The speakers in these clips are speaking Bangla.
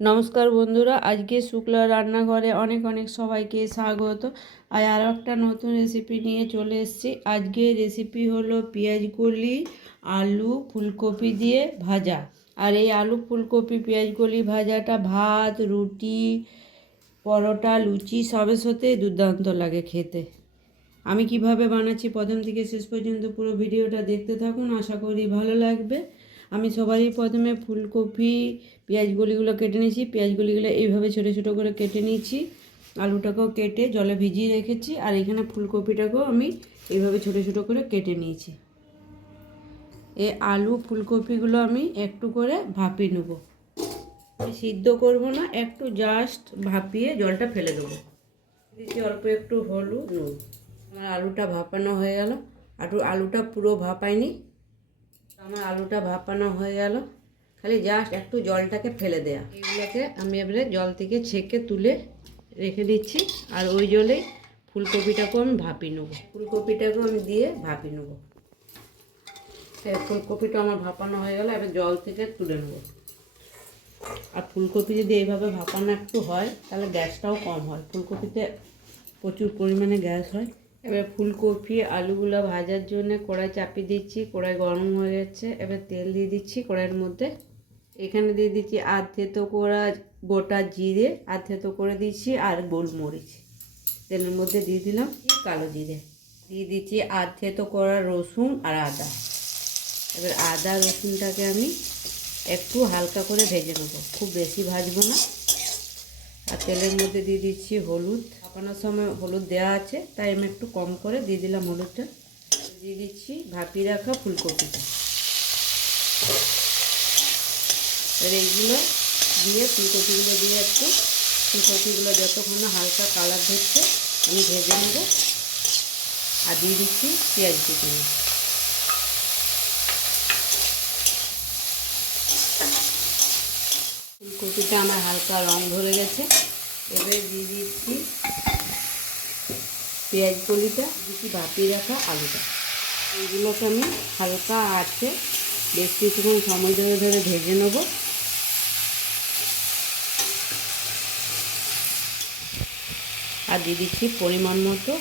নমস্কার বন্ধুরা, আজকে শুক্লা রান্নাঘরে অনেক অনেক সবাইকে স্বাগত। আর আরও একটা নতুন রেসিপি নিয়ে চলে এসেছি। আজকে রেসিপি হলো পেঁয়াজ কলি, আলু ফুলকপি দিয়ে ভাজা। আর এই আলু ফুলকপি, পেঁয়াজ কলি ভাজাটা ভাত, রুটি, পরোটা, লুচি সবের সাথে দুর্দান্ত লাগে খেতে। আমি কীভাবে বানাচ্ছি প্রথম থেকে শেষ পর্যন্ত পুরো ভিডিওটা দেখতে থাকুন, আশা করি ভালো লাগবে। আমি সবারই প্রথমে ফুলকপি, পেঁয়াজ গলিগুলো কেটে নিয়েছি। পেঁয়াজ গলিগুলো এইভাবে ছোটো ছোটো করে কেটে নিয়েছি। আলুটাকেও কেটে জলে ভিজিয়ে রেখেছি। আর এখানে ফুলকপিটাকেও আমি এইভাবে ছোটো ছোটো করে কেটে নিয়েছি। এই আলু ফুলকপিগুলো আমি একটু করে ভাপিয়ে নেব। সিদ্ধ করব না, একটু জাস্ট ভাপিয়ে জলটা ফেলে দেবো। দিচ্ছি অল্প একটু হলুদ, নুন। আমার আলুটা ভাপানো হয়ে গেল। একটু আলুটা পুরো ভাপায়নি। আমার আলুটা ভাপানো হয়ে গেল। খালি জাস্ট একটু জলটাকে ফেলে দেয়া। এগুলোকে আমি এবারে জল থেকে ছেঁকে তুলে রেখে দিচ্ছি। আর ওই জলেই ফুলকপিটাকেও আমি ভাপি নেব। ফুলকপিটাকেও আমি দিয়ে ভাপি নেব। ফুলকপিটা আমার ভাপানো হয়ে গেল, এবার জল থেকে তুলে নেব। আর ফুলকপি যদি এইভাবে ভাপানো একটু হয়, তাহলে গ্যাসটাও কম হয়। ফুলকপিতে প্রচুর পরিমাণে গ্যাস হয়। এবার ফুলকপি, আলুগুলো ভাজার জন্য কড়াই চাপিয়ে দিচ্ছি, কড়াই গরম হয়ে গেছে। এবার তেল দিয়ে দিচ্ছি কড়াইয়ের মধ্যে। এখানে দিয়ে দিচ্ছি আধ থেতো করা গোটা জিরে, আধ করে দিচ্ছি আর গোলমরিচ। তেলের মধ্যে দিয়ে দিলাম কালো জিরে। দিয়ে দিচ্ছি আধ থেতো করা রসুন আর আদা। এবার আদা রসুনটাকে আমি একটু হালকা করে ভেজে নেব। খুব বেশি ভাজবো না। আর তেলের মধ্যে দিয়ে দিচ্ছি হলুদ। ভাপানোর সময় হলুদ দেওয়া আছে, তাই আমি একটু কম করে দিয়ে দিলাম হলুদটা। দিয়ে দিচ্ছি ভাপিয়ে রাখা ফুলকপিটা। এবার এইগুলো দিয়ে ফুলকপিগুলো দিয়ে একটু, ফুলকপিগুলো যতক্ষণ হালকা কালার ধরছে, আমি ভেজে নেব। আর দিয়ে দিচ্ছি পেঁয়াজ কুচি। ফুলকপিটা আমার হালকা রং ধরে গেছে। এবার দিয়ে দিচ্ছি পেঁয়াজ কলিটা দিচ্ছি ভাপিয়ে রাখা আলুটা। এইগুলোকে আমি হালকা আছে বেশ কিছুক্ষণ সময় ধরে ধরে ভেজে নেব। আর দিয়ে দিচ্ছি পরিমাণ মতো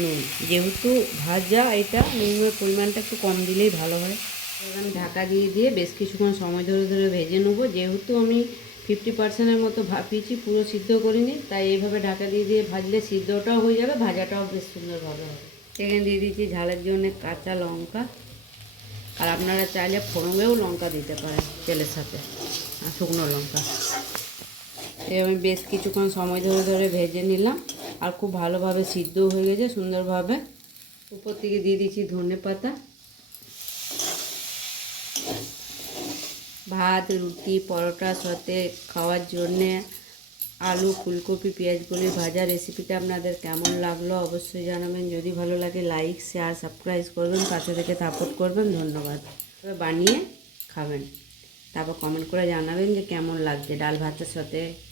নুন। যেহেতু ভাজা, এটা নুনের পরিমাণটা একটু কম দিলেই ভালো হয়। আমি ঢাকা দিয়ে দিয়ে বেশ কিছুক্ষণ সময় ধরে ধরে ভেজে নেব। যেহেতু আমি ফিফটি পার্সেন্টের মতো ভাপিয়েছি পুরো সিদ্ধ করিনি, তাই এইভাবে ঢাকা দিয়ে দিয়ে ভাজলে সিদ্ধটাও হয়ে যাবে, ভাজাটাও বেশ সুন্দরভাবে হবে। এখানে দিয়ে দিচ্ছি ঝালের জন্য কাঁচা লঙ্কা, আর আপনারা চাইলে ফোড়নেও লঙ্কা দিতে পারেন তেলের সাথে, আর শুকনো লঙ্কা। এই আমি বেশ কিছুক্ষণ সময় ধরে ধরে ভেজে নিলাম, আর খুব ভালোভাবে সিদ্ধ হয়ে গেছে সুন্দরভাবে। উপর থেকে দিয়ে দিচ্ছি ধনে পাতা ভাত, রুটি, পরোটা সাথে খাওয়ার জন্যে আলু, ফুলকপি পেঁয়াজগুলি ভাজা রেসিপিটা আপনাদের কেমন লাগল অবশ্যই জানাবেন। যদি ভালো লাগে লাইক শেয়ার সাবস্ক্রাইব করবেন, পাশে থেকে সাপোর্ট করবেন। ধন্যবাদ। বানিয়ে খাবেন। তারপর কমেন্ট করে জানাবেন যে কেমন লাগছে ডাল ভাতের সাথে।